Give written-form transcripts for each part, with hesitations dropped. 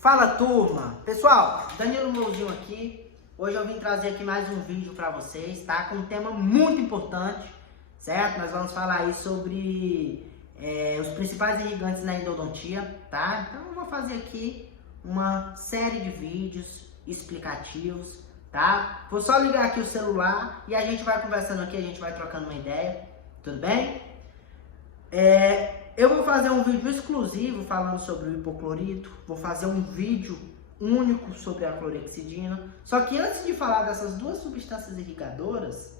Fala turma! Pessoal, Danilo Moldinho aqui. Hoje eu vim trazer aqui mais um vídeo para vocês, tá? Com um tema muito importante, certo? Nós vamos falar aí sobre os principais irrigantes na endodontia, tá? Então eu vou fazer aqui uma série de vídeos explicativos, tá? Vou só ligar aqui o celular e a gente vai conversando aqui, a gente vai trocando uma ideia, tudo bem? Eu vou fazer um vídeo exclusivo falando sobre o hipoclorito, vou fazer um vídeo único sobre a clorexidina. Só que antes de falar dessas duas substâncias irrigadoras,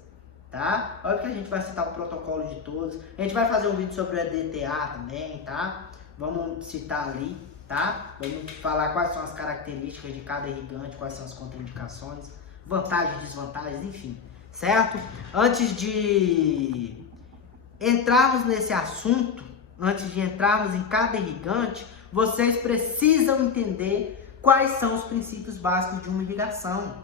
tá? Olha que a gente vai citar o protocolo de todos. A gente vai fazer um vídeo sobre o EDTA também, tá? Vamos citar ali, tá? Vamos falar quais são as características de cada irrigante, quais são as contraindicações, vantagens, desvantagens, enfim, certo? Antes de entrarmos nesse assunto, antes de entrarmos em cada irrigante, vocês precisam entender quais são os princípios básicos de uma irrigação,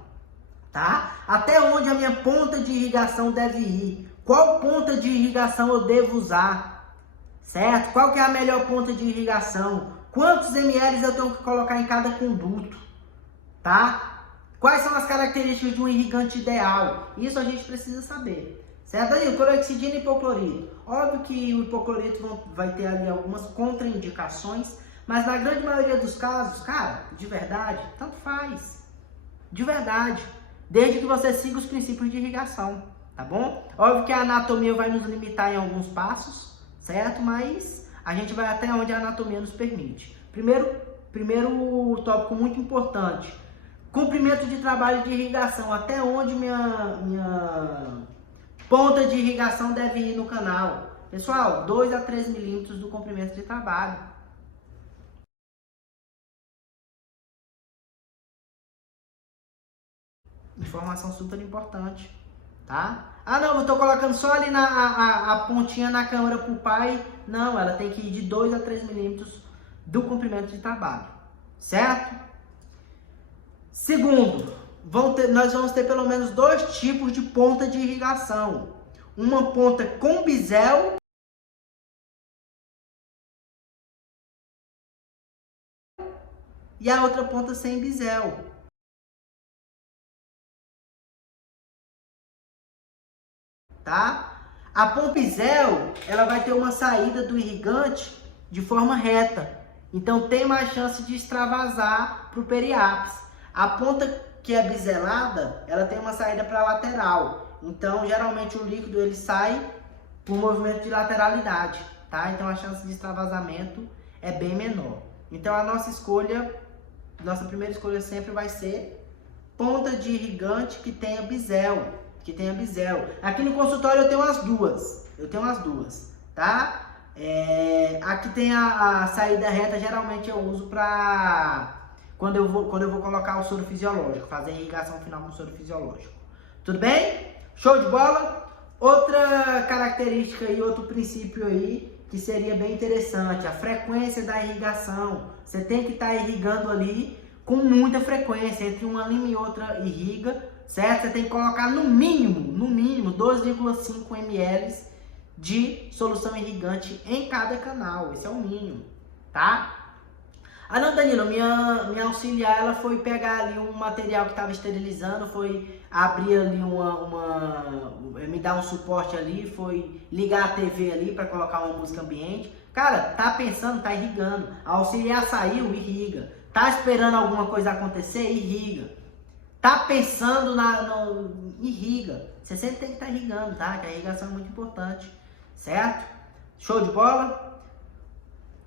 tá? Até onde a minha ponta de irrigação deve ir, qual ponta de irrigação eu devo usar, certo? Qual que é a melhor ponta de irrigação, quantos ml eu tenho que colocar em cada conduto, tá? Quais são as características de um irrigante ideal, isso a gente precisa saber. Certo? Aí, clorexidina e hipoclorito. Óbvio que o hipoclorito vai ter ali algumas contraindicações, mas na grande maioria dos casos, cara, de verdade, tanto faz. De verdade. Desde que você siga os princípios de irrigação, tá bom? Óbvio que a anatomia vai nos limitar em alguns passos, certo? Mas a gente vai até onde a anatomia nos permite. Primeiro tópico muito importante. Comprimento de trabalho de irrigação. Até onde minha ponta de irrigação deve ir no canal. Pessoal, 2 a 3 milímetros do comprimento de trabalho. Informação super importante, tá? Ah não, eu tô colocando só ali a pontinha na câmara pro pai. Não, ela tem que ir de 2 a 3 milímetros do comprimento de trabalho, certo? Segundo, nós vamos ter pelo menos 2 tipos de ponta de irrigação. Uma ponta com bisel e a outra ponta sem bisel. Tá? A ponta bisel, ela vai ter uma saída do irrigante de forma reta. Então tem mais chance de extravasar para o periápice. A ponta que é biselada, ela tem uma saída para lateral. Então, geralmente o líquido ele sai por movimento de lateralidade, tá? Então a chance de extravasamento é bem menor. Então a nossa primeira escolha sempre vai ser ponta de irrigante que tenha bisel, Aqui no consultório eu tenho as duas, tá? Aqui tem a saída reta, geralmente eu uso para quando eu vou colocar o soro fisiológico, fazer a irrigação final com soro fisiológico. Tudo bem? Show de bola? Outra característica e outro princípio aí que seria bem interessante, a frequência da irrigação. Você tem que estar irrigando ali com muita frequência, entre uma linha e outra irriga, certo? Você tem que colocar no mínimo 2,5 ml de solução irrigante em cada canal. Esse é o mínimo, tá? Ah não, Danilo, minha auxiliar, ela foi pegar ali um material que estava esterilizando, foi abrir ali me dar um suporte ali, foi ligar a TV ali para colocar uma música ambiente. Cara, tá pensando, tá irrigando. A auxiliar saiu, irriga. Tá esperando alguma coisa acontecer, irriga. Tá pensando irriga. Você sempre tem que estar irrigando, tá? Que a irrigação é muito importante, certo? Show de bola?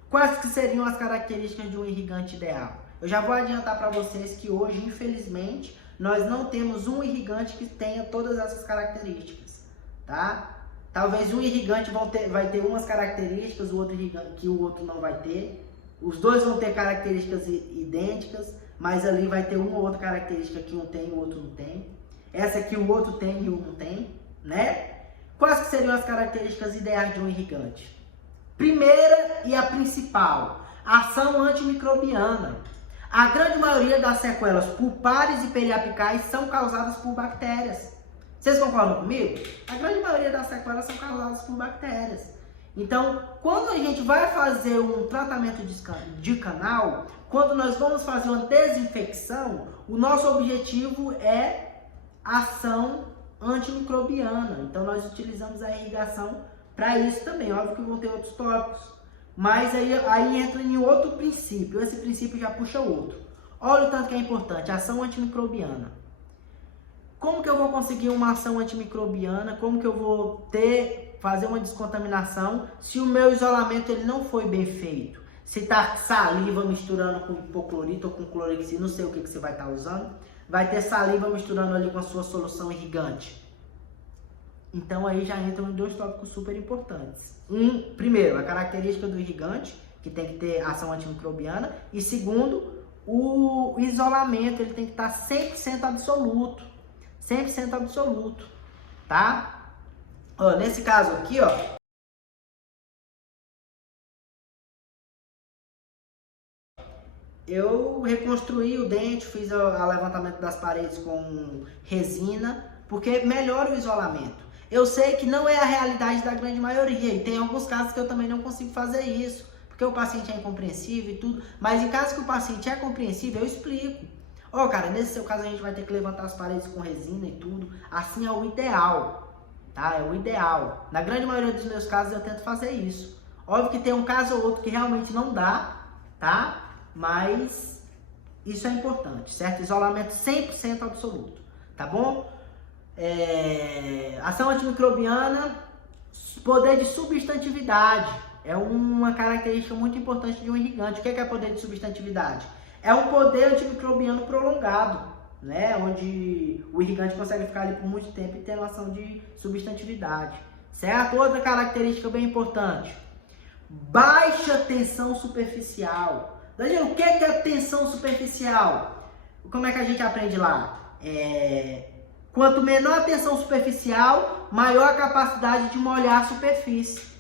Quais que seriam as características de um irrigante ideal? Eu já vou adiantar para vocês que hoje, infelizmente, nós não temos um irrigante que tenha todas essas características, tá? Talvez um irrigante vai ter umas características, o outro irrigante que o outro não vai ter. Os dois vão ter características idênticas, mas ali vai ter uma ou outra característica que um tem e o outro não tem. Essa aqui o outro tem e o um tem, né? Quais que seriam as características ideais de um irrigante? Primeira e a principal, ação antimicrobiana. A grande maioria das sequelas pulpares e periapicais são causadas por bactérias. Vocês concordam comigo? A grande maioria das sequelas são causadas por bactérias. Então, quando a gente vai fazer um tratamento de canal, quando nós vamos fazer uma desinfecção, o nosso objetivo é ação antimicrobiana. Então, nós utilizamos a irrigação para isso também. Óbvio que vão ter outros tópicos, mas aí entra em outro princípio. Esse princípio já puxa outro. Olha o tanto que é importante, ação antimicrobiana. Como que eu vou conseguir uma ação antimicrobiana? Como que eu vou fazer uma descontaminação se o meu isolamento ele não foi bem feito? Se tá saliva misturando com hipoclorito ou com clorexina, não sei o que você vai estar usando, vai ter saliva misturando ali com a sua solução irrigante. Então aí já entram dois tópicos super importantes. Primeiro, a característica do irrigante, que tem que ter ação antimicrobiana, e segundo, o isolamento, ele tem que estar 100% absoluto. 100% absoluto, tá? Ó, nesse caso aqui, ó, eu reconstruí o dente, fiz o levantamento das paredes com resina, porque melhora o isolamento. Eu sei que não é a realidade da grande maioria, e tem alguns casos que eu também não consigo fazer isso, porque o paciente é incompreensível e tudo, mas em caso que o paciente é compreensível, eu explico. Ó, cara, nesse seu caso a gente vai ter que levantar as paredes com resina e tudo. Assim é o ideal, tá? É o ideal. Na grande maioria dos meus casos eu tento fazer isso. Óbvio que tem um caso ou outro que realmente não dá, tá? Mas isso é importante, certo? Isolamento 100% absoluto, tá bom? Ação antimicrobiana, poder de substantividade. É uma característica muito importante de um irrigante. O que é poder de substantividade? É um poder antimicrobiano prolongado, né? Onde o irrigante consegue ficar ali por muito tempo e ter uma ação de substantividade, certo? Outra característica bem importante, baixa tensão superficial. Daniel, o que é tensão superficial? Como é que a gente aprende lá? Quanto menor a tensão superficial, maior a capacidade de molhar a superfície.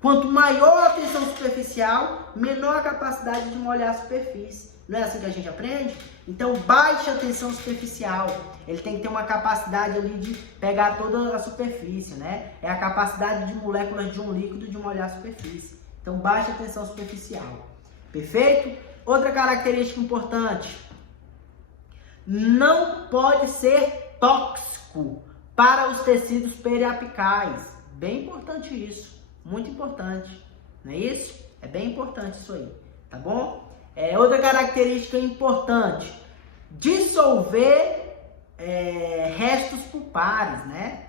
Quanto maior a tensão superficial, menor a capacidade de molhar a superfície. Não é assim que a gente aprende? Então, baixa tensão superficial. Ele tem que ter uma capacidade ali de pegar toda a superfície, né? É a capacidade de moléculas de um líquido de molhar a superfície. Então, baixa tensão superficial. Perfeito? Outra característica importante. Não pode ser tóxico para os tecidos periapicais. Bem importante isso. Muito importante. Não é isso? É bem importante isso aí. Tá bom? Outra característica importante, dissolver restos pulpares, né?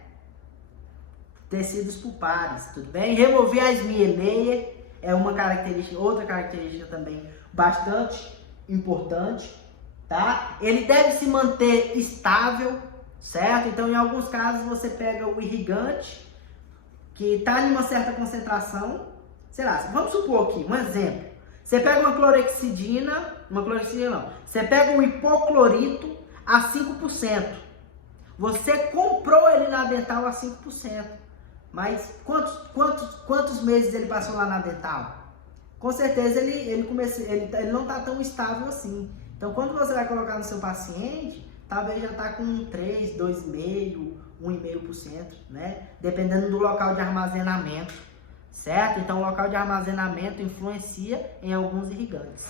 Tecidos pulpares, tudo bem? Remover a esmieleia é uma característica, outra característica também bastante importante, tá? Ele deve se manter estável, certo? Então, em alguns casos, você pega o irrigante, que está em uma certa concentração, sei lá, vamos supor aqui, um exemplo. Você pega uma clorexidina não, você pega um hipoclorito a 5%. Você comprou ele na Dental a 5%. Mas quantos meses ele passou lá na Dental? Com certeza ele não está tão estável assim. Então, quando você vai colocar no seu paciente, talvez já está com 3, 2,5%, 1,5%, né? Dependendo do local de armazenamento. Certo? Então, o local de armazenamento influencia em alguns irrigantes.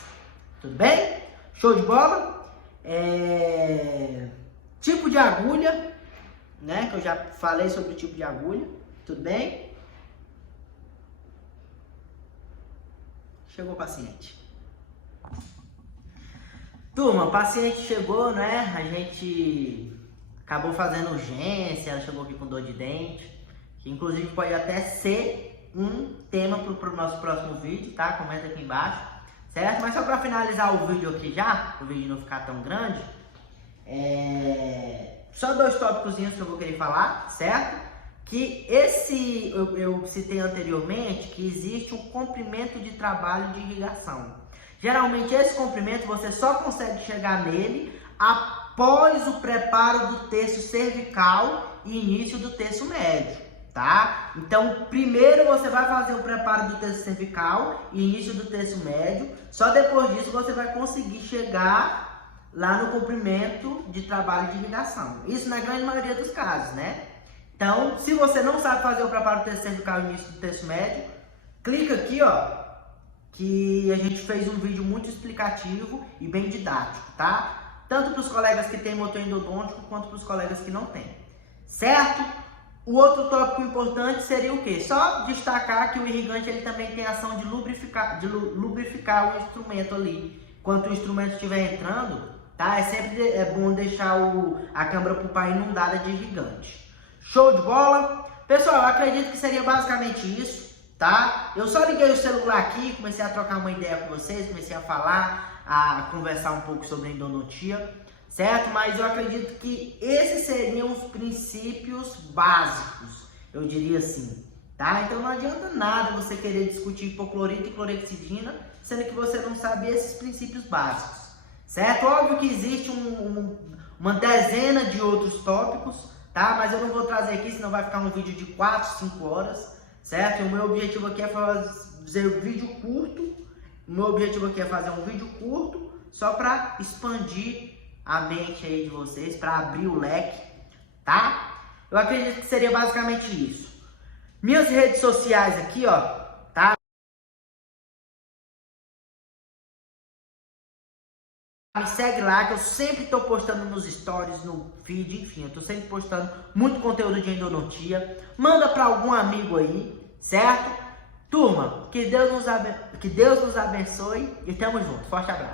Tudo bem? Show de bola? Tipo de agulha, né? Que eu já falei sobre o tipo de agulha. Tudo bem? Chegou o paciente. Turma, o paciente chegou, né? A gente acabou fazendo urgência, ela chegou aqui com dor de dente, que inclusive pode até ser um tema para o nosso próximo vídeo, tá? Comenta aqui embaixo, certo? Mas só para finalizar o vídeo aqui já, o vídeo não ficar tão grande, só dois tópicos que eu vou querer falar, certo? Que eu citei anteriormente, que existe um comprimento de trabalho de irrigação. Geralmente esse comprimento você só consegue chegar nele após o preparo do terço cervical e início do terço médio. Tá? Então, primeiro você vai fazer o preparo do terço cervical e início do terço médio. Só depois disso você vai conseguir chegar lá no comprimento de trabalho de irrigação. Isso na grande maioria dos casos, né? Então, se você não sabe fazer o preparo do terço cervical e início do terço médio, clica aqui, ó, que a gente fez um vídeo muito explicativo e bem didático, tá? Tanto para os colegas que têm motor endodôntico quanto para os colegas que não têm, certo? O outro tópico importante seria o quê? Só destacar que o irrigante ele também tem a ação de lubrificar o instrumento ali. Enquanto o instrumento estiver entrando, tá? É sempre bom deixar a câmara pupa inundada de irrigante. Show de bola? Pessoal, eu acredito que seria basicamente isso, tá? Eu só liguei o celular aqui, comecei a trocar uma ideia com vocês, comecei a falar, a conversar um pouco sobre endodontia, certo? Mas eu acredito que esses seriam os princípios básicos, eu diria assim, tá? Então não adianta nada você querer discutir hipoclorito e clorexidina, sendo que você não sabe esses princípios básicos, certo? Óbvio que existe uma dezena de outros tópicos, tá? Mas eu não vou trazer aqui, senão vai ficar um vídeo de 4, 5 horas, certo? E o meu objetivo aqui é fazer um vídeo curto, só para expandir a mente aí de vocês, para abrir o leque, tá? Eu acredito que seria basicamente isso. Minhas redes sociais aqui, ó, tá? Me segue lá, que eu sempre estou postando nos stories, no feed, enfim, eu estou sempre postando muito conteúdo de endodontia. Manda para algum amigo aí, certo? Turma, que Deus nos abençoe e tamo junto. Forte abraço.